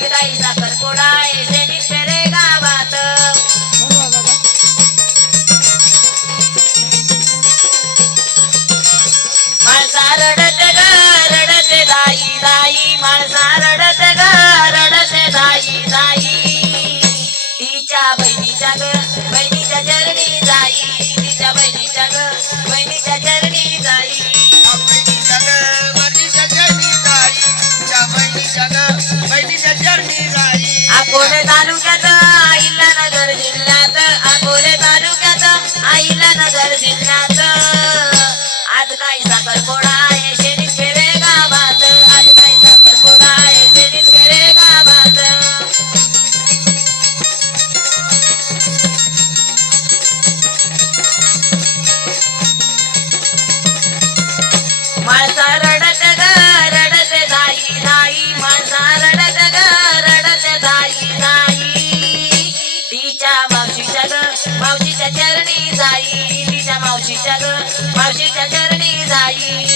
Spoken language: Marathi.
आज काही साखरपुडा आहे शेणीत फेरे गावात माणसा रडते ग रडते दाई दाई माणसा रडते ग रडते दाई दाई तिच्या बहिणीच्या ग बहिणीच्या चरणी जाई तिच्या बहिणीच्या ग बहिणीच्या चरणी जाई अकोले तालुक्यात अहिल्यानगर जिल्ह्यात अकोले तालुक्यात अहिल्यानगर जिल्ह्यात आज काही साखरपुडा आहे शेणीत फेरे गावात आज काही साखरपुडा आहे शेणीत फेरे गावात माणसा रडते ग रडते दाई दाई माणसा रडते ग रडते दाई दाई तिच्या मावशीच्या ग मावशीच्या चरणी जाई तिच्या मावशीच्या ग मावशीच्या चरणी जाई